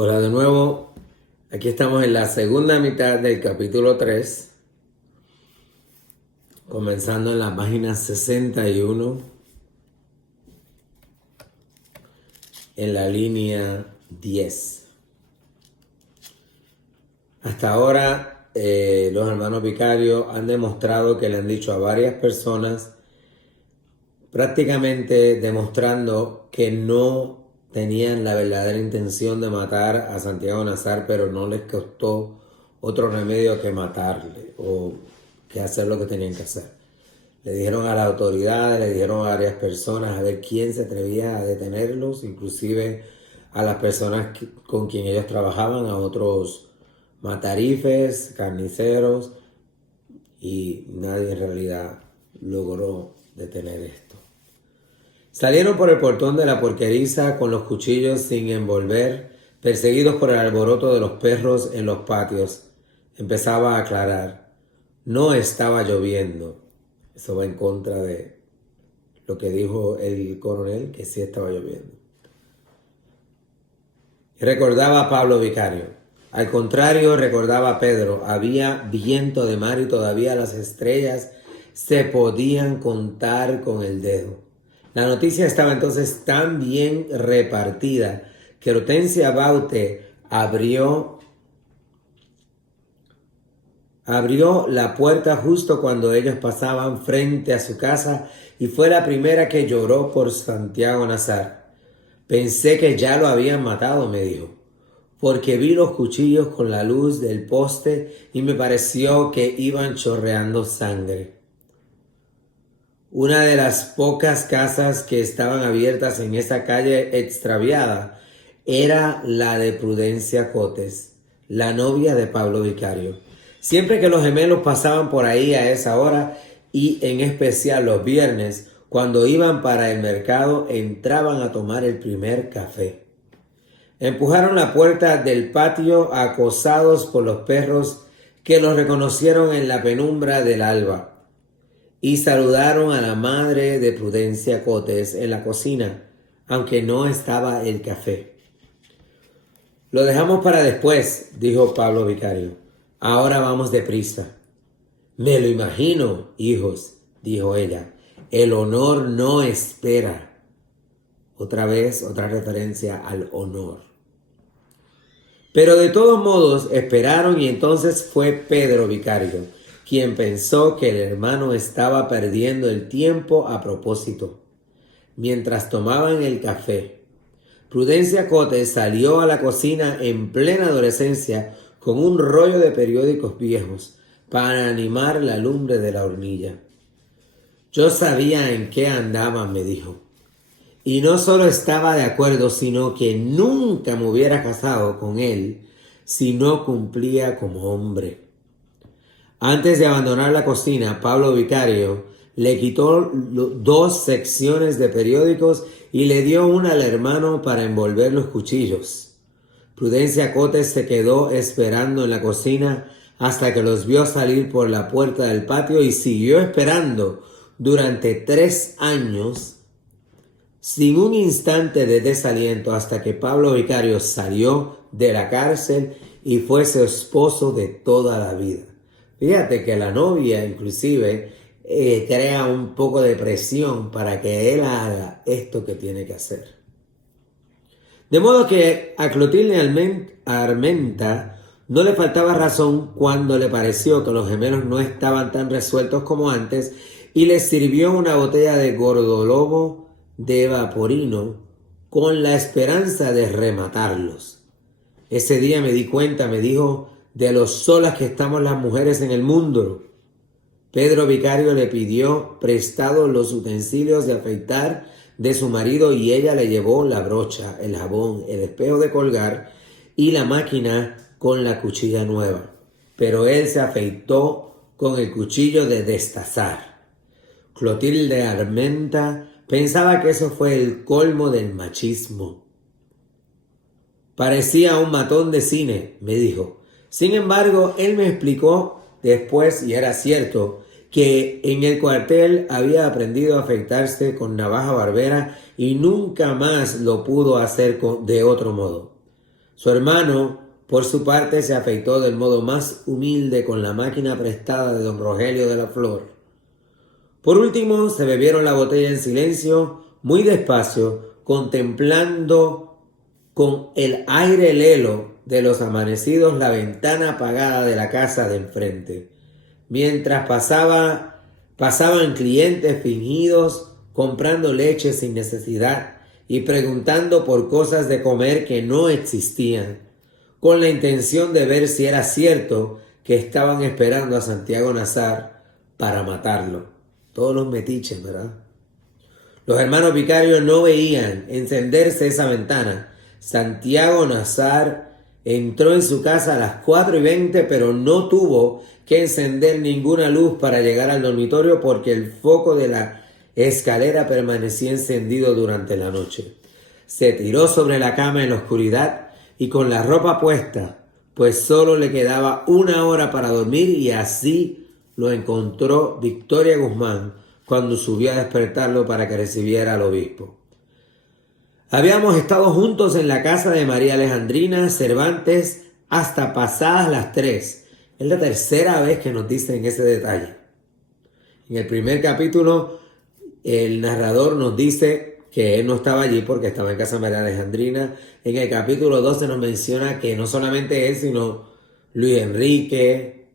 Hola de nuevo, aquí estamos en la segunda mitad del capítulo 3, comenzando en la página 61, en la línea 10. Hasta ahora los hermanos vicarios han demostrado que le han dicho a varias personas, prácticamente demostrando que no tenían la verdadera intención de matar a Santiago Nazar, pero no les costó otro remedio que matarle o que hacer lo que tenían que hacer. Le dijeron a las autoridades, le dijeron a varias personas a ver quién se atrevía a detenerlos, inclusive a las personas con quien ellos trabajaban, a otros matarifes, carniceros, y nadie en realidad logró detener esto. Salieron por el portón de la porqueriza con los cuchillos sin envolver, perseguidos por el alboroto de los perros en los patios. Empezaba a aclarar. No estaba lloviendo. Eso va en contra de lo que dijo el coronel, que sí estaba lloviendo. Recordaba a Pablo Vicario. Al contrario, recordaba a Pedro. Había viento de mar y todavía las estrellas se podían contar con el dedo. La noticia estaba entonces tan bien repartida que Hortensia Baute abrió la puerta justo cuando ellos pasaban frente a su casa y fue la primera que lloró por Santiago Nazar. Pensé que ya lo habían matado, me dijo, porque vi los cuchillos con la luz del poste y me pareció que iban chorreando sangre. Una de las pocas casas que estaban abiertas en esa calle extraviada era la de Prudencia Cotes, la novia de Pablo Vicario. Siempre que los gemelos pasaban por ahí a esa hora, y en especial los viernes, cuando iban para el mercado, entraban a tomar el primer café. Empujaron la puerta del patio acosados por los perros que los reconocieron en la penumbra del alba y saludaron a la madre de Prudencia Cotes en la cocina, aunque no estaba el café. Lo dejamos para después, dijo Pablo Vicario. Ahora vamos deprisa. Me lo imagino, hijos, dijo ella. El honor no espera. Otra vez, otra referencia al honor. Pero de todos modos esperaron y entonces fue Pedro Vicario, quien pensó que el hermano estaba perdiendo el tiempo a propósito. Mientras tomaban el café, Prudencia Cotes salió a la cocina en plena adolescencia con un rollo de periódicos viejos para animar la lumbre de la hornilla. Yo sabía en qué andaban, me dijo. Y no solo estaba de acuerdo, sino que nunca me hubiera casado con él si no cumplía como hombre. Antes de abandonar la cocina, Pablo Vicario le quitó 2 secciones de periódicos y le dio una al hermano para envolver los cuchillos. Prudencia Cotes se quedó esperando en la cocina hasta que los vio salir por la puerta del patio y siguió esperando durante 3 años sin un instante de desaliento hasta que Pablo Vicario salió de la cárcel y fue su esposo de toda la vida. Fíjate que la novia inclusive crea un poco de presión para que él haga esto que tiene que hacer. De modo que a Clotilde Armenta no le faltaba razón cuando le pareció que los gemelos no estaban tan resueltos como antes y les sirvió una botella de gordolobo de vaporino con la esperanza de rematarlos. Ese día me di cuenta, me dijo, de lo solas que estamos las mujeres en el mundo. Pedro Vicario le pidió prestado los utensilios de afeitar de su marido y ella le llevó la brocha, el jabón, el espejo de colgar y la máquina con la cuchilla nueva. Pero él se afeitó con el cuchillo de destazar. Clotilde Armenta pensaba que eso fue el colmo del machismo. Parecía un matón de cine, me dijo. Sin embargo, él me explicó después, y era cierto, que en el cuartel había aprendido a afeitarse con navaja barbera y nunca más lo pudo hacer de otro modo. Su hermano, por su parte, se afeitó del modo más humilde con la máquina prestada de don Rogelio de la Flor. Por último, se bebieron la botella en silencio, muy despacio, contemplando con el aire lelo de los amanecidos la ventana apagada de la casa de enfrente. Mientras pasaban clientes fingidos comprando leche sin necesidad y preguntando por cosas de comer que no existían, con la intención de ver si era cierto que estaban esperando a Santiago Nazar para matarlo. Todos los metiches, ¿verdad? Los hermanos vicarios no veían encenderse esa ventana. Santiago Nazar entró en su casa a las 4:20, pero no tuvo que encender ninguna luz para llegar al dormitorio porque el foco de la escalera permanecía encendido durante la noche. Se tiró sobre la cama en la oscuridad y con la ropa puesta, pues solo le quedaba 1 hora para dormir, y así lo encontró Victoria Guzmán cuando subió a despertarlo para que recibiera al obispo. Habíamos estado juntos en la casa de María Alejandrina Cervantes hasta pasadas las 3. Es la tercera vez que nos dicen ese detalle. En el primer capítulo, el narrador nos dice que él no estaba allí porque estaba en casa de María Alejandrina. En el capítulo 12 nos menciona que no solamente él, sino Luis Enrique,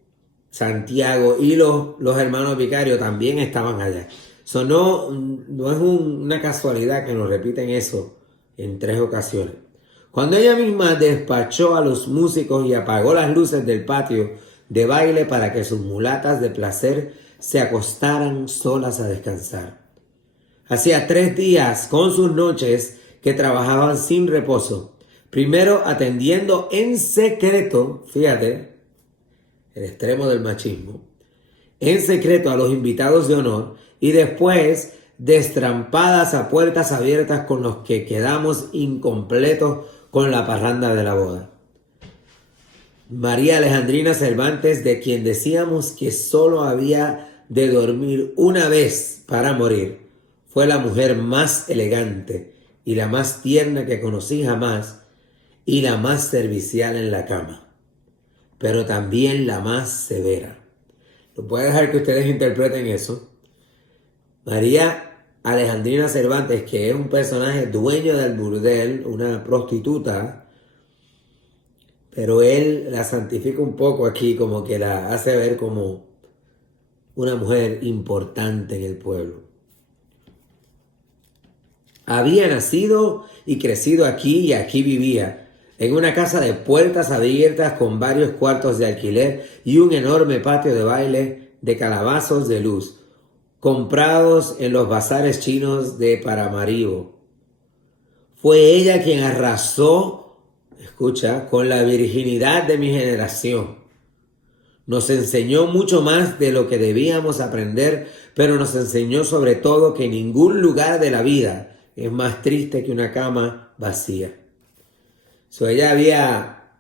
Santiago y los hermanos vicarios también estaban allá. So, no es una casualidad que nos repiten eso en 3 ocasiones. Cuando ella misma despachó a los músicos y apagó las luces del patio de baile para que sus mulatas de placer se acostaran solas a descansar. Hacía 3 días con sus noches que trabajaban sin reposo, primero atendiendo en secreto, fíjate, el extremo del machismo, en secreto a los invitados de honor, y después destrampadas a puertas abiertas con los que quedamos incompletos con la parranda de la boda. María Alejandrina Cervantes, de quien decíamos que solo había de dormir una vez para morir, fue la mujer más elegante y la más tierna que conocí jamás, y la más servicial en la cama, pero también la más severa. Voy a dejar que ustedes interpreten eso. María Alejandrina Cervantes, que es un personaje dueño del burdel, una prostituta, pero él la santifica un poco aquí, como que la hace ver como una mujer importante en el pueblo. Había nacido y crecido aquí, y aquí vivía, en una casa de puertas abiertas con varios cuartos de alquiler y un enorme patio de baile de calabazos de luz, comprados en los bazares chinos de Paramaribo. Fue ella quien arrasó, escucha, con la virginidad de mi generación. Nos enseñó mucho más de lo que debíamos aprender, pero nos enseñó sobre todo que ningún lugar de la vida es más triste que una cama vacía. Ella había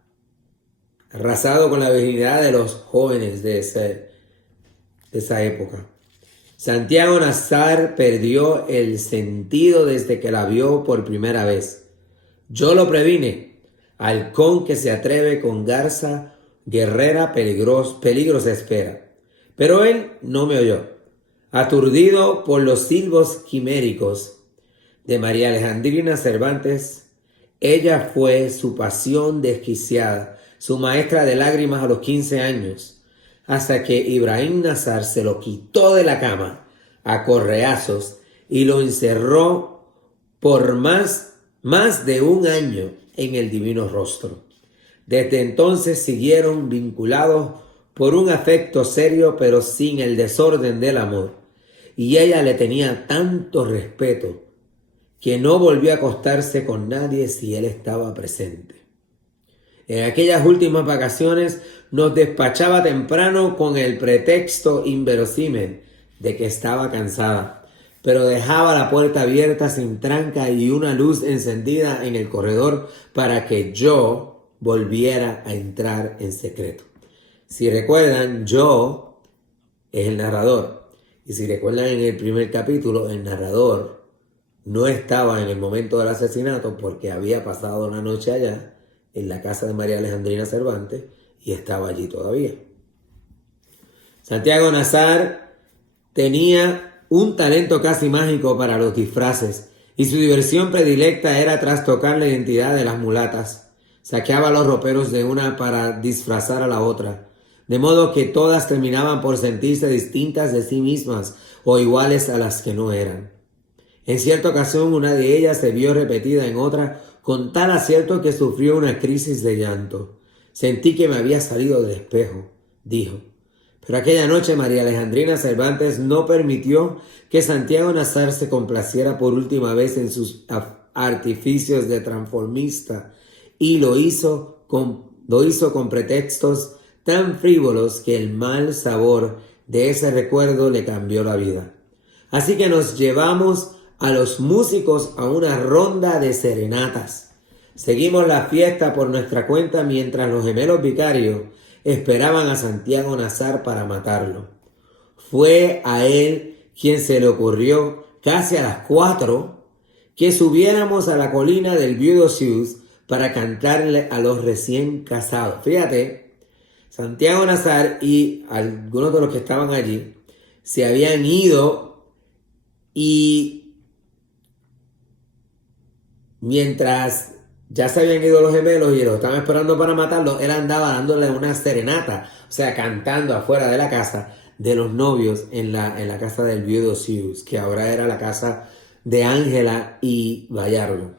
arrasado con la virginidad de los jóvenes de esa época. Santiago Nazar perdió el sentido desde que la vio por primera vez. Yo lo previne. Halcón que se atreve con garza guerrera, peligros espera. Pero él no me oyó. Aturdido por los silbos quiméricos de María Alejandrina Cervantes, ella fue su pasión desquiciada, su maestra de lágrimas a los 15 años, hasta que Ibrahim Nazar se lo quitó de la cama a correazos y lo encerró por más de 1 año en el divino rostro. Desde entonces siguieron vinculados por un afecto serio, pero sin el desorden del amor, y ella le tenía tanto respeto que no volvió a acostarse con nadie si él estaba presente. En aquellas últimas vacaciones nos despachaba temprano con el pretexto inverosímil de que estaba cansada, pero dejaba la puerta abierta sin tranca y una luz encendida en el corredor para que yo volviera a entrar en secreto. Si recuerdan, yo es el narrador. Y si recuerdan, en el primer capítulo, el narrador no estaba en el momento del asesinato porque había pasado la noche allá en la casa de María Alejandrina Cervantes y estaba allí todavía. Santiago Nazar tenía un talento casi mágico para los disfraces y su diversión predilecta era trastocar la identidad de las mulatas. Saqueaba los roperos de una para disfrazar a la otra, de modo que todas terminaban por sentirse distintas de sí mismas o iguales a las que no eran. En cierta ocasión una de ellas se vio repetida en otra con tal acierto que sufrió una crisis de llanto. Sentí que me había salido del espejo, dijo. Pero aquella noche María Alejandrina Cervantes no permitió que Santiago Nazar se complaciera por última vez en sus artificios de transformista y lo hizo con pretextos tan frívolos que el mal sabor de ese recuerdo le cambió la vida. Así que nos llevamos a los músicos a una ronda de serenatas. Seguimos la fiesta por nuestra cuenta mientras los gemelos vicarios esperaban a Santiago Nazar para matarlo. Fue a él quien se le ocurrió, casi a las 4, que subiéramos a la colina del viudo Zeus para cantarle a los recién casados. Fíjate, Santiago Nazar y algunos de los que estaban allí se habían ido y mientras ya se habían ido los gemelos y los estaban esperando para matarlos, él andaba dándole una serenata, o sea, cantando afuera de la casa de los novios en la casa del viudo Zeus, que ahora era la casa de Ángela y Bayardo.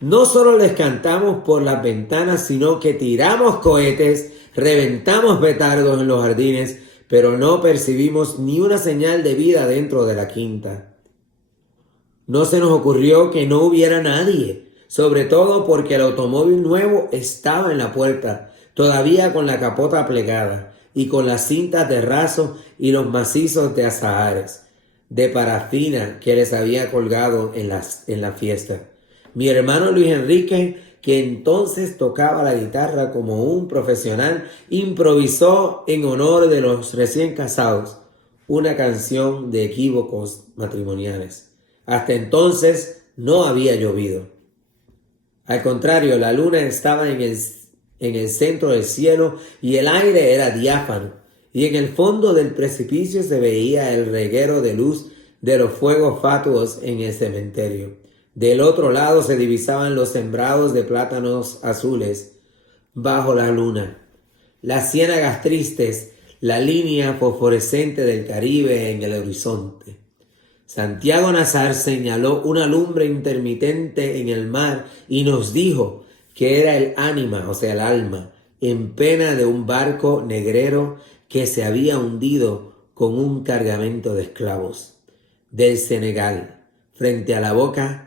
No solo les cantamos por las ventanas, sino que tiramos cohetes, reventamos petardos en los jardines, pero no percibimos ni una señal de vida dentro de la quinta. No se nos ocurrió que no hubiera nadie, sobre todo porque el automóvil nuevo estaba en la puerta, todavía con la capota plegada y con las cintas de raso y los macizos de azahares de parafina que les había colgado en la fiesta. Mi hermano Luis Enrique, que entonces tocaba la guitarra como un profesional, improvisó en honor de los recién casados una canción de equívocos matrimoniales. Hasta entonces no había llovido. Al contrario, la luna estaba en el centro del cielo y el aire era diáfano, y en el fondo del precipicio se veía el reguero de luz de los fuegos fatuos en el cementerio. Del otro lado se divisaban los sembrados de plátanos azules bajo la luna, las ciénagas tristes, la línea fosforescente del Caribe en el horizonte. Santiago Nazar señaló una lumbre intermitente en el mar y nos dijo que era el ánima, o sea, el alma, en pena de un barco negrero que se había hundido con un cargamento de esclavos del Senegal, frente a la boca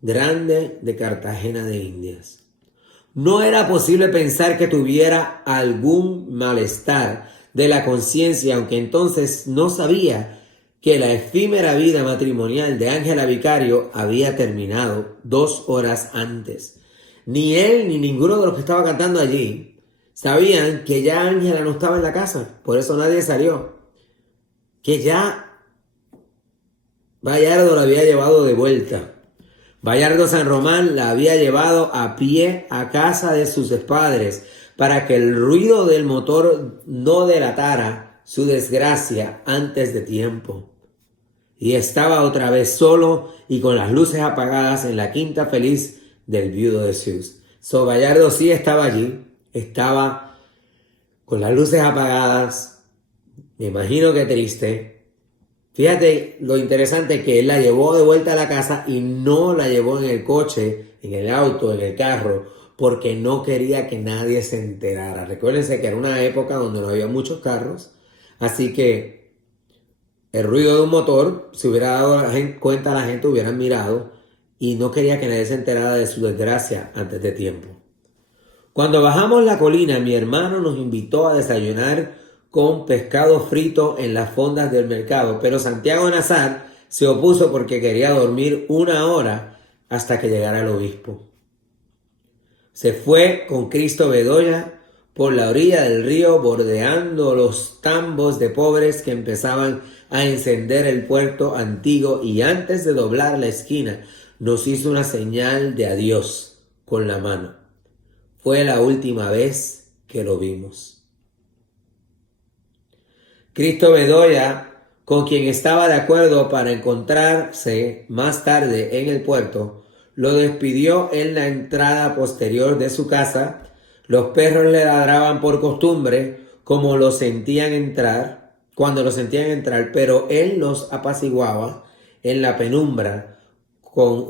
grande de Cartagena de Indias. No era posible pensar que tuviera algún malestar de la conciencia, aunque entonces no sabía que la efímera vida matrimonial de Ángela Vicario había terminado 2 horas antes. Ni él ni ninguno de los que estaba cantando allí sabían que ya Ángela no estaba en la casa, por eso nadie salió. Que ya Bayardo la había llevado de vuelta. Bayardo San Román la había llevado a pie a casa de sus padres para que el ruido del motor no delatara su desgracia antes de tiempo. Y estaba otra vez solo y con las luces apagadas en la quinta feliz del viudo de Zeus. Bayardo sí estaba allí, estaba con las luces apagadas, me imagino que triste. Fíjate lo interesante que él la llevó de vuelta a la casa y no la llevó en el coche, en el auto, en el carro, porque no quería que nadie se enterara. Recuérdense que era una época donde no había muchos carros, así que el ruido de un motor, si hubiera dado cuenta la gente, hubieran mirado y no quería que nadie se enterara de su desgracia antes de tiempo. Cuando bajamos la colina, mi hermano nos invitó a desayunar con pescado frito en las fondas del mercado, pero Santiago Nazar se opuso porque quería dormir 1 hora hasta que llegara el obispo. Se fue con Cristo Bedoya por la orilla del río, bordeando los tambos de pobres que empezaban a encender el puerto antiguo, y antes de doblar la esquina nos hizo una señal de adiós con la mano. fue la última vez que lo vimos. Cristo Bedoya, con quien estaba de acuerdo para encontrarse más tarde en el puerto, lo despidió en la entrada posterior de su casa. Los perros le ladraban por costumbre, como lo sentían entrar, cuando lo sentían entrar, pero él los apaciguaba en la penumbra con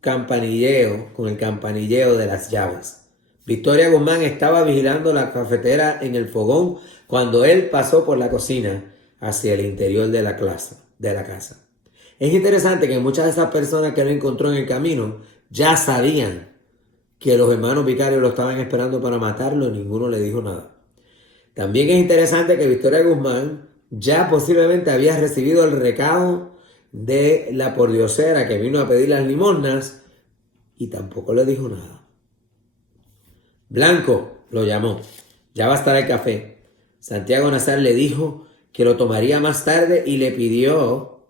el campanilleo de las llaves. Victoria Guzmán estaba vigilando la cafetera en el fogón cuando él pasó por la cocina hacia el interior de la casa. Es interesante que muchas de esas personas que lo encontró en el camino ya sabían que los hermanos vicarios lo estaban esperando para matarlo y ninguno le dijo nada. También es interesante que Victoria Guzmán ya posiblemente había recibido el recado de la pordiosera que vino a pedir las limosnas y tampoco le dijo nada. Blanco lo llamó. Ya va a estar el café. Santiago Nazar le dijo que lo tomaría más tarde y le pidió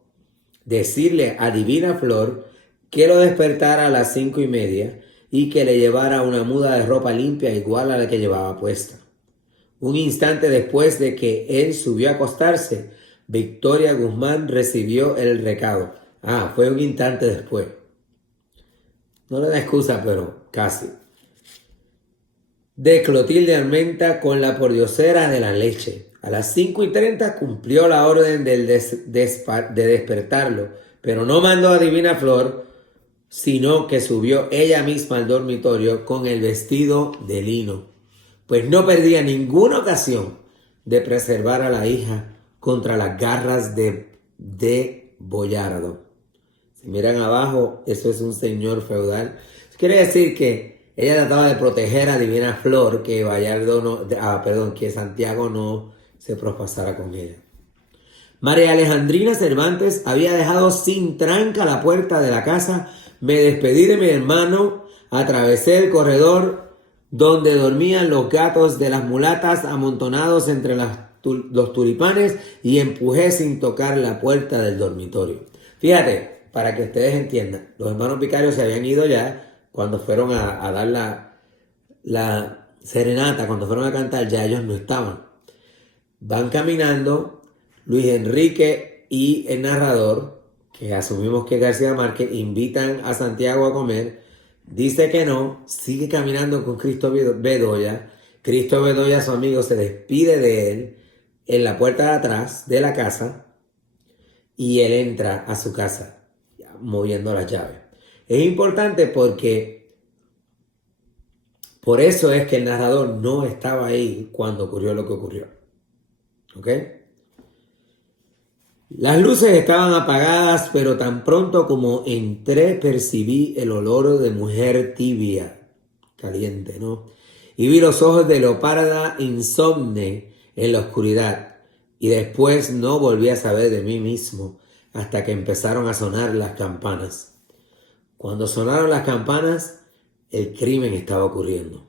decirle a Divina Flor que lo despertara a las 5:30 y que le llevara una muda de ropa limpia igual a la que llevaba puesta. Un instante después de que él subió a acostarse, Victoria Guzmán recibió el recado. Fue un instante después. No le da excusa, pero casi. De Clotilde Armenta con la pordiosera de la leche. A las 5:30 cumplió la orden de despertarlo, pero no mandó a Divina Flor, sino que subió ella misma al dormitorio con el vestido de lino, pues no perdía ninguna ocasión de preservar a la hija contra las garras de Boyardo. Si miran abajo, eso es un señor feudal. Quiere decir que ella trataba de proteger a Divina Flor, que que Santiago no se propasara con ella. María Alejandrina Cervantes había dejado sin tranca la puerta de la casa. Me despedí de mi hermano, atravesé el corredor donde dormían los gatos de las mulatas amontonados entre los tulipanes y empujé sin tocar la puerta del dormitorio. Fíjate, para que ustedes entiendan, los hermanos vicarios se habían ido ya cuando fueron a dar la serenata, cuando fueron a cantar, ya ellos no estaban. Van caminando, Luis Enrique y el narrador, que asumimos que García Márquez, invitan a Santiago a comer. Dice que no, sigue caminando con Cristo Bedoya. Cristo Bedoya, su amigo, se despide de él en la puerta de atrás de la casa y él entra a su casa moviendo las llaves. Es importante porque por eso es que el narrador no estaba ahí cuando ocurrió lo que ocurrió. ¿Ok? Las luces estaban apagadas, pero tan pronto como entré percibí el olor de mujer tibia, caliente, ¿no? Y vi los ojos de leoparda insomne en la oscuridad. Y después no volví a saber de mí mismo hasta que empezaron a sonar las campanas. Cuando sonaron las campanas, el crimen estaba ocurriendo.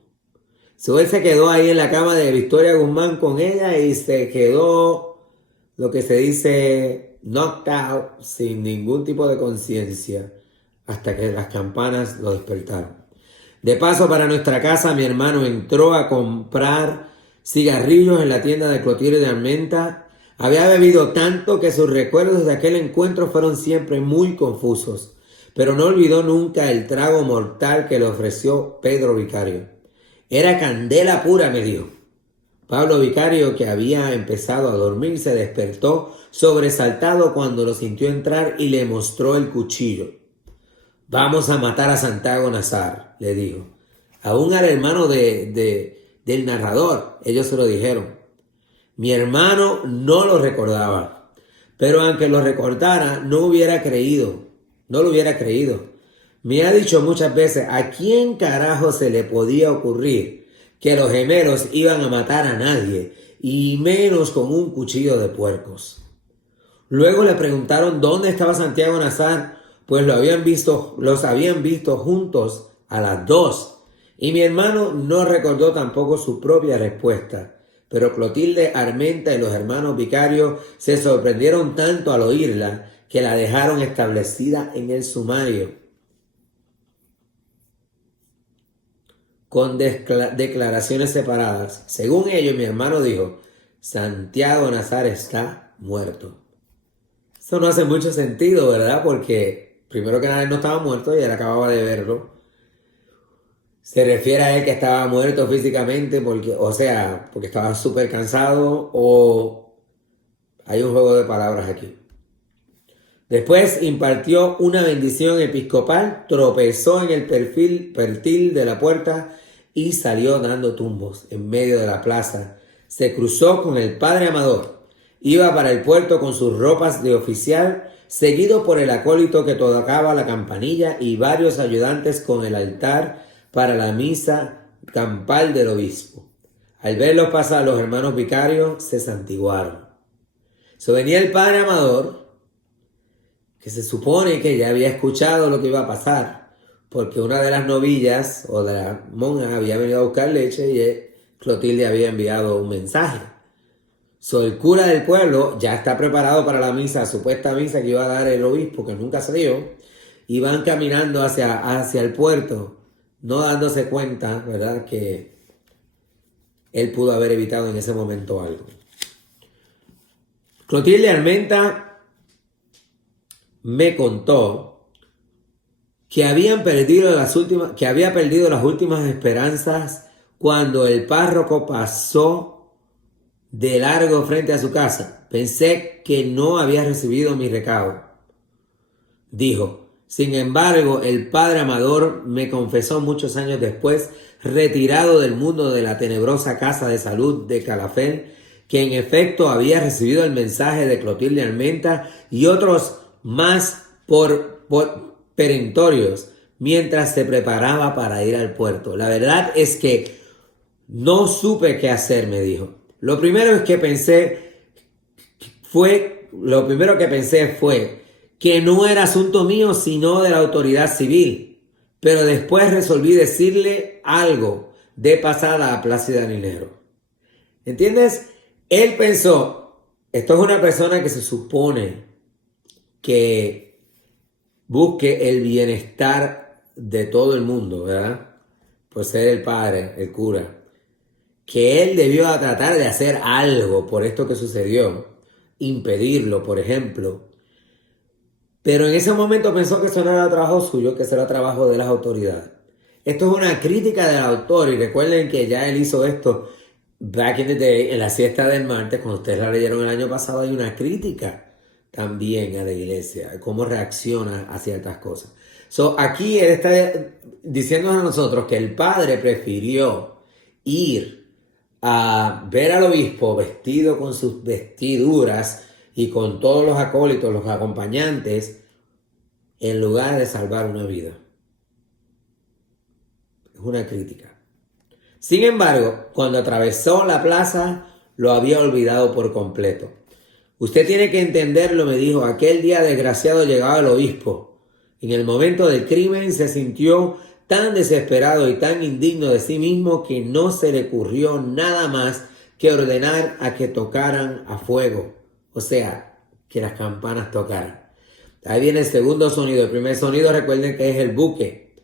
Él se quedó ahí en la cama de Victoria Guzmán con ella y se quedó, lo que se dice, knocked out, sin ningún tipo de conciencia, hasta que las campanas lo despertaron. De paso para nuestra casa, mi hermano entró a comprar cigarrillos en la tienda de Clotilde de Armenta. Había bebido tanto que sus recuerdos de aquel encuentro fueron siempre muy confusos, pero no olvidó nunca el trago mortal que le ofreció Pedro Vicario. Era candela pura, me dijo. Pablo Vicario, que había empezado a dormir, se despertó sobresaltado cuando lo sintió entrar y le mostró el cuchillo. Vamos a matar a Santiago Nazar, le dijo. Aún al hermano del narrador, ellos se lo dijeron. Mi hermano no lo recordaba, pero aunque lo recordara, no lo hubiera creído. Me ha dicho muchas veces, ¿a quién carajo se le podía ocurrir que los gemelos iban a matar a nadie, y menos con un cuchillo de puercos? Luego le preguntaron dónde estaba Santiago Nazar, pues los habían visto juntos a las 2, y mi hermano no recordó tampoco su propia respuesta. Pero Clotilde Armenta y los hermanos vicarios se sorprendieron tanto al oírla que la dejaron establecida en el sumario. con declaraciones separadas. Según ellos, mi hermano dijo, Santiago Nazar está muerto. Eso no hace mucho sentido, ¿verdad? Porque primero que nada él no estaba muerto y él acababa de verlo. Se refiere a él que estaba muerto físicamente porque, o sea, porque estaba súper cansado, o hay un juego de palabras aquí. Después impartió una bendición episcopal, tropezó en el pertil de la puerta y salió dando tumbos en medio de la plaza. Se cruzó con el padre Amador. Iba para el puerto con sus ropas de oficial, seguido por el acólito que tocaba la campanilla y varios ayudantes con el altar para la misa campal del obispo. Al verlos pasar, los hermanos vicarios se santiguaron. Venía el padre Amador, que se supone que ya había escuchado lo que iba a pasar, porque una de las novillas o de la monja había venido a buscar leche y Clotilde había enviado un mensaje. El cura del pueblo ya está preparado para la misa, supuesta misa que iba a dar el obispo, que nunca se dio, y van caminando hacia el puerto, no dándose cuenta, ¿verdad?, que él pudo haber evitado en ese momento algo. Clotilde Armenta me contó que había perdido las últimas esperanzas cuando el párroco pasó de largo frente a su casa. Pensé que no había recibido mi recado. Dijo, sin embargo, el padre Amador me confesó muchos años después, retirado del mundo de la tenebrosa casa de salud de Calafell, que en efecto había recibido el mensaje de Clotilde Armenta y otros más por perentorios mientras se preparaba para ir al puerto. La verdad es que no supe qué hacer, me dijo. Lo primero que pensé fue que no era asunto mío sino de la autoridad civil, pero después resolví decirle algo de pasada a Plácida Linero. ¿Entiendes? Él pensó, esto es una persona que se supone que busque el bienestar de todo el mundo, ¿verdad? Por ser el padre, el cura. Que él debió tratar de hacer algo por esto que sucedió, impedirlo, por ejemplo. Pero en ese momento pensó que eso no era trabajo suyo, que eso era trabajo de las autoridades. Esto es una crítica del autor, y recuerden que ya él hizo esto back in the day, en la siesta del martes, cuando ustedes la leyeron el año pasado, hay una crítica también a la iglesia, cómo reacciona a ciertas cosas. Aquí él está diciéndonos a nosotros que el padre prefirió ir a ver al obispo vestido con sus vestiduras y con todos los acólitos, los acompañantes, en lugar de salvar una vida. Es una crítica. Sin embargo, cuando atravesó la plaza, lo había olvidado por completo. Usted tiene que entenderlo, me dijo, aquel día desgraciado llegaba el obispo. En el momento del crimen se sintió tan desesperado y tan indigno de sí mismo que no se le ocurrió nada más que ordenar a que tocaran a fuego. O sea, que las campanas tocaran. Ahí viene el segundo sonido. El primer sonido, recuerden que es el buque,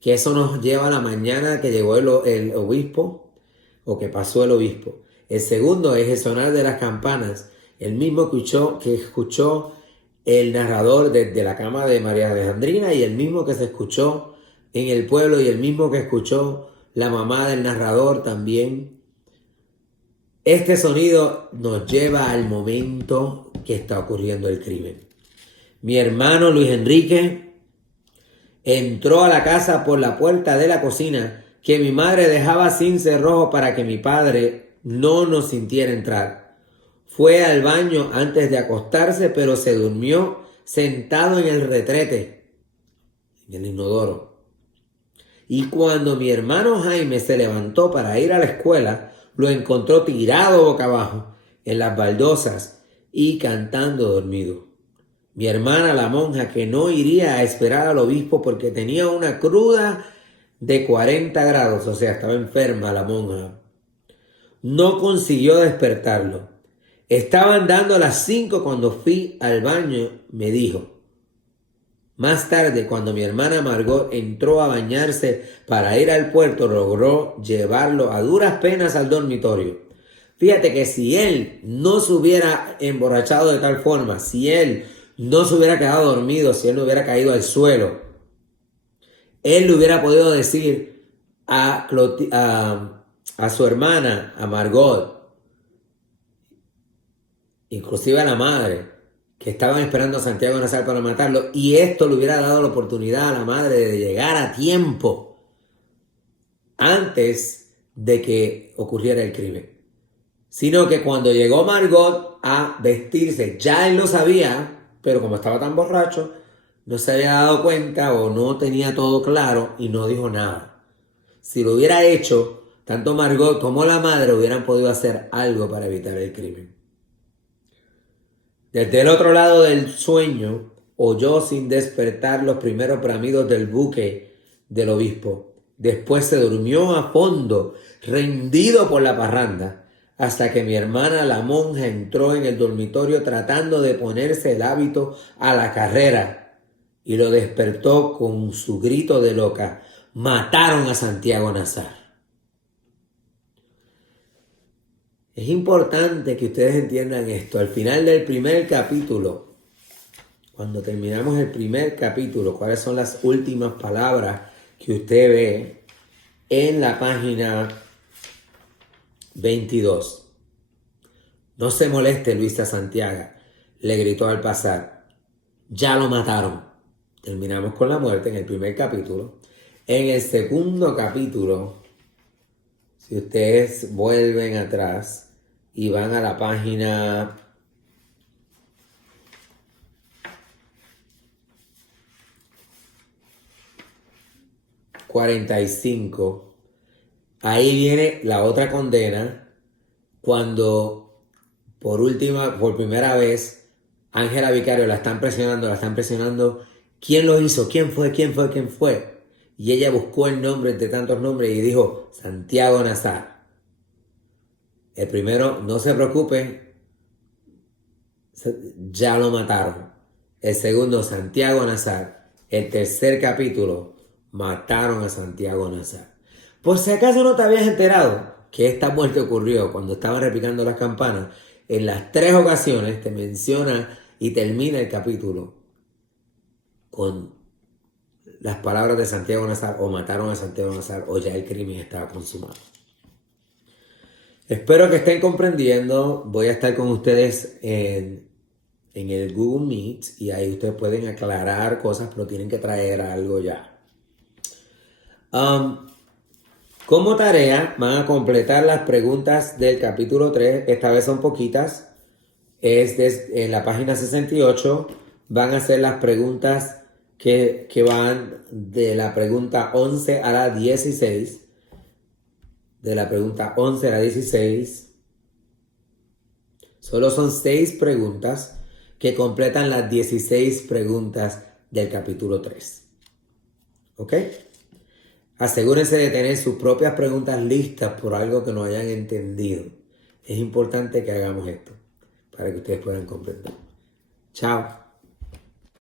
que eso nos lleva a la mañana que llegó el obispo, o que pasó el obispo. El segundo es el sonar de las campanas, el mismo que escuchó el narrador desde la cama de María Alejandrina, y el mismo que se escuchó en el pueblo, y el mismo que escuchó la mamá del narrador también. Este sonido nos lleva al momento que está ocurriendo el crimen. Mi hermano Luis Enrique entró a la casa por la puerta de la cocina, que mi madre dejaba sin cerrojo para que mi padre no nos sintiera entrar. Fue al baño antes de acostarse, pero se durmió sentado en el retrete, en el inodoro. Y cuando mi hermano Jaime se levantó para ir a la escuela, lo encontró tirado boca abajo en las baldosas y cantando dormido. Mi hermana, la monja, que no iría a esperar al obispo porque tenía una cruda de 40 grados, o sea, estaba enferma la monja, no consiguió despertarlo. Estaban dando las 5 cuando fui al baño, me dijo. Más tarde, cuando mi hermana Margot entró a bañarse para ir al puerto, logró llevarlo a duras penas al dormitorio. Fíjate que si él no se hubiera emborrachado de tal forma, si él no se hubiera quedado dormido, si él no hubiera caído al suelo, él le hubiera podido decir a su hermana, a Margot, inclusive a la madre, que estaban esperando a Santiago de Nazar para matarlo, y esto le hubiera dado la oportunidad a la madre de llegar a tiempo antes de que ocurriera el crimen. Sino que cuando llegó Margot a vestirse, ya él lo sabía, pero como estaba tan borracho, no se había dado cuenta o no tenía todo claro y no dijo nada. Si lo hubiera hecho, tanto Margot como la madre hubieran podido hacer algo para evitar el crimen. Desde el otro lado del sueño, oyó sin despertar los primeros bramidos del buque del obispo. Después se durmió a fondo, rendido por la parranda, hasta que mi hermana la monja entró en el dormitorio tratando de ponerse el hábito a la carrera y lo despertó con su grito de loca: mataron a Santiago Nazar. Es importante que ustedes entiendan esto. Al final del primer capítulo, cuando terminamos el primer capítulo, ¿cuáles son las últimas palabras que usted ve en la página 22? No se moleste, Luisa Santiago, le gritó al pasar. Ya lo mataron. Terminamos con la muerte en el primer capítulo. En el segundo capítulo, si ustedes vuelven atrás y van a la página 45, ahí viene la otra condena, cuando por primera vez Ángela Vicario la están presionando. ¿Quién lo hizo? ¿Quién fue? Y ella buscó el nombre entre tantos nombres y dijo: Santiago Nazar. El primero, no se preocupe, ya lo mataron. El segundo, Santiago Nazar. El tercer capítulo, mataron a Santiago Nazar. Por si acaso no te habías enterado que esta muerte ocurrió cuando estaban repicando las campanas, en las 3 ocasiones te menciona y termina el capítulo con las palabras de Santiago Nazar: o mataron a Santiago Nazar, o ya el crimen estaba consumado. Espero que estén comprendiendo. Voy a estar con ustedes en el Google Meet y ahí ustedes pueden aclarar cosas, pero tienen que traer algo ya. Como tarea, van a completar las preguntas del capítulo 3. Esta vez son poquitas. En la página 68 van a hacer las preguntas que van de la pregunta 11 a la 16. De la pregunta 11 a la 16. Solo son 6 preguntas que completan las 16 preguntas del capítulo 3. ¿Ok? Asegúrense de tener sus propias preguntas listas por algo que no hayan entendido. Es importante que hagamos esto para que ustedes puedan comprender. Chao.